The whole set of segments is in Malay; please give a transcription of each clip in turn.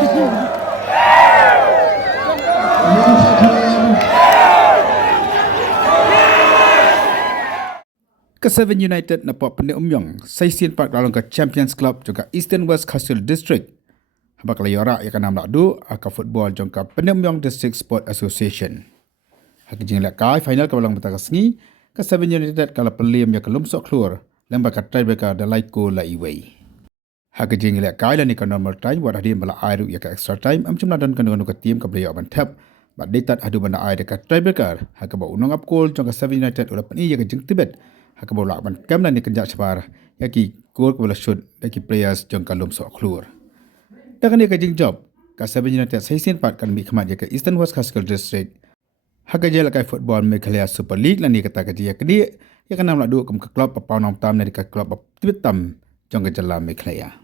Ke-7 United nampak penik Yong, Saisian Park dalam ke Champions Club juga Eastern West Castle District. Habak lagi orang yang kenam lakdu aka football jangka penik Yong District Sport Association. Hak jing lak kai final ke balang betaka sengi, Ke-7 United kala pelim ya kelum sok keluar, lembak ke tiebreaker da Leit la iway. Hak jing lak kai la ni ke normal time buat hadir bala airu ya ke extra time am cumna dan kanu ke tim ke player ban tap. Bak detat adu banda ai dekat tiebreaker, hak ba unang up goal jangka 7 United ulah pani ya ke jing tibet. Hak bola ban kamna ni kenjak sebar yaki gol ke bola shoot yaki players jong kalum sok keluar. Dakan ni ke jing job ka 7 United Saisian Park kan mi Khmat ya ke Eastern West Castle District. Hak jela kai football Meghalaya Super League lan ni kata ke dia kedi ya kan nam la du ke klub pa nom tam ni ke klub tibet tam jong ke jela Meghalaya.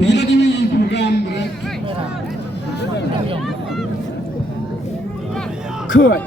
Bila di program berat. Good.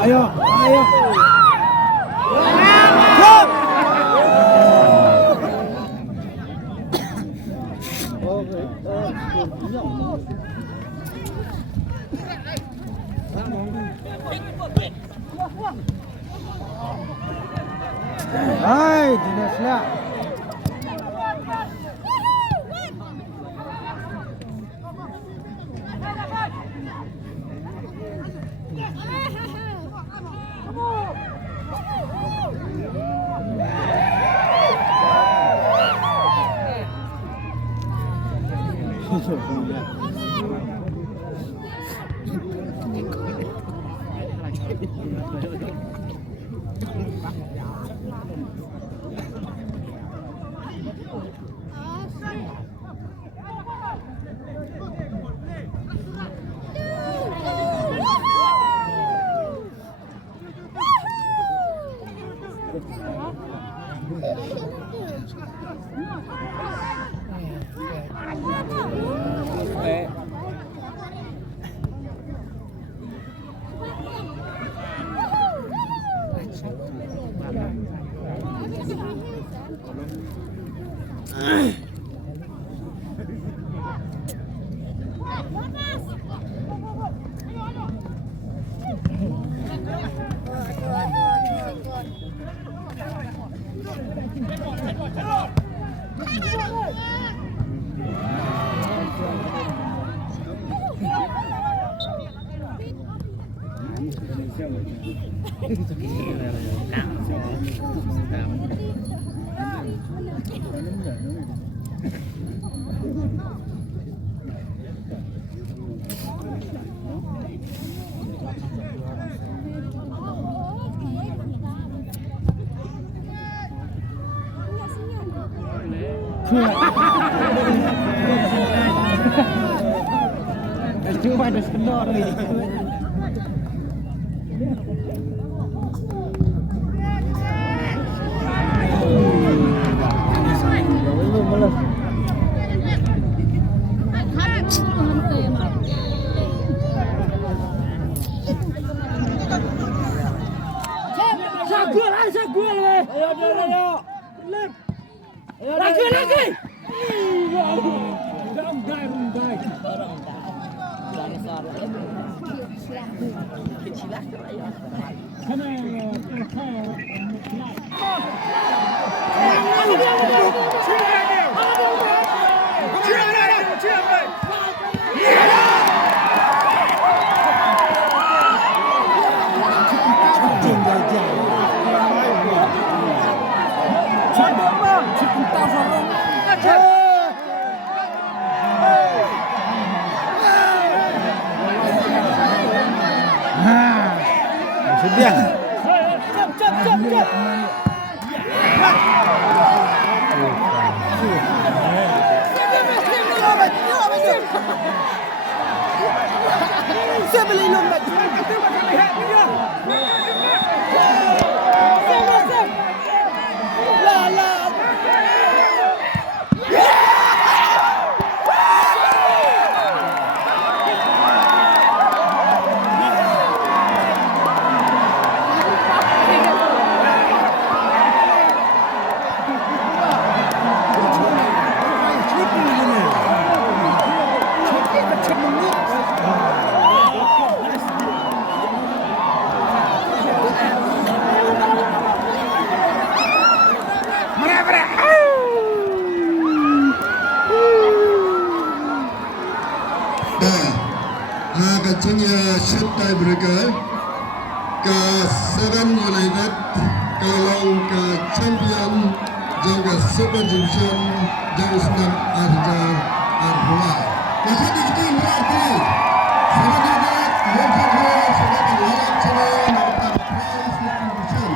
Ayo. Hai, jenis lah. Cuma ada skendor ni. Sagul weh. Ayo. Lagi. Sudah. Kacanya shoot tiebreaker ke 7 United kalau ke champion jaga Super Division jauh senang Arja Arhua. Maka kita berarti sama juga yang kedua sudah berlawan cara mendapat prize distribution.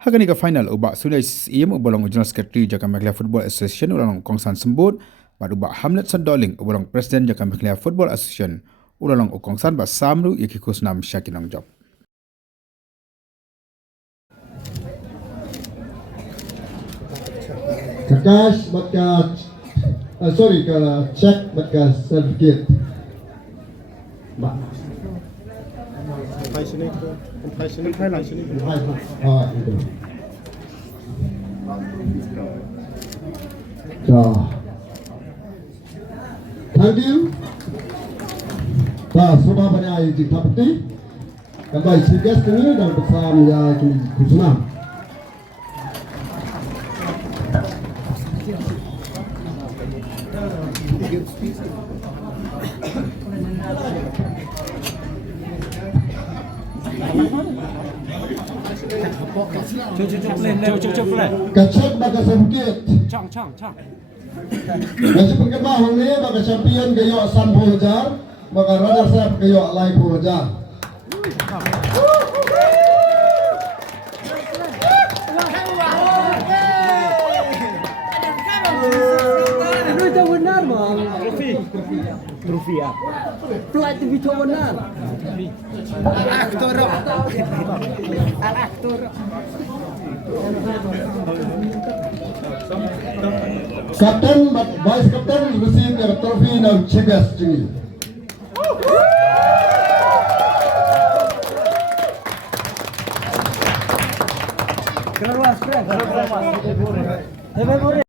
Hakani ke final ubak Sulai CCM ubolong General Secretary Jaka Malaysia Football Association ulang Kongsan Sembut bad ubak Hamlet Sandoling ubolong Presiden Jaka Malaysia Football Association ulang Kongsan ba Samru Yakikus Nam Syakinong Job. Kakas batka sorry ka check batka certificate. Ba. Itu. Thank you. Semua pada ayat tapti. Kembali sigas ini dan bersama ya kini kusuma. Kacak baga sabukit. Chang. Kacak perkembangan ni baga champion kayo San Bojar, baga runner up kayo Leit Bojar. Itu benar bang. Trofi ya. Flight itu benar. Aktor. Captain, Vice Captain receive the trophy now Chigas Jimmy. Keluar,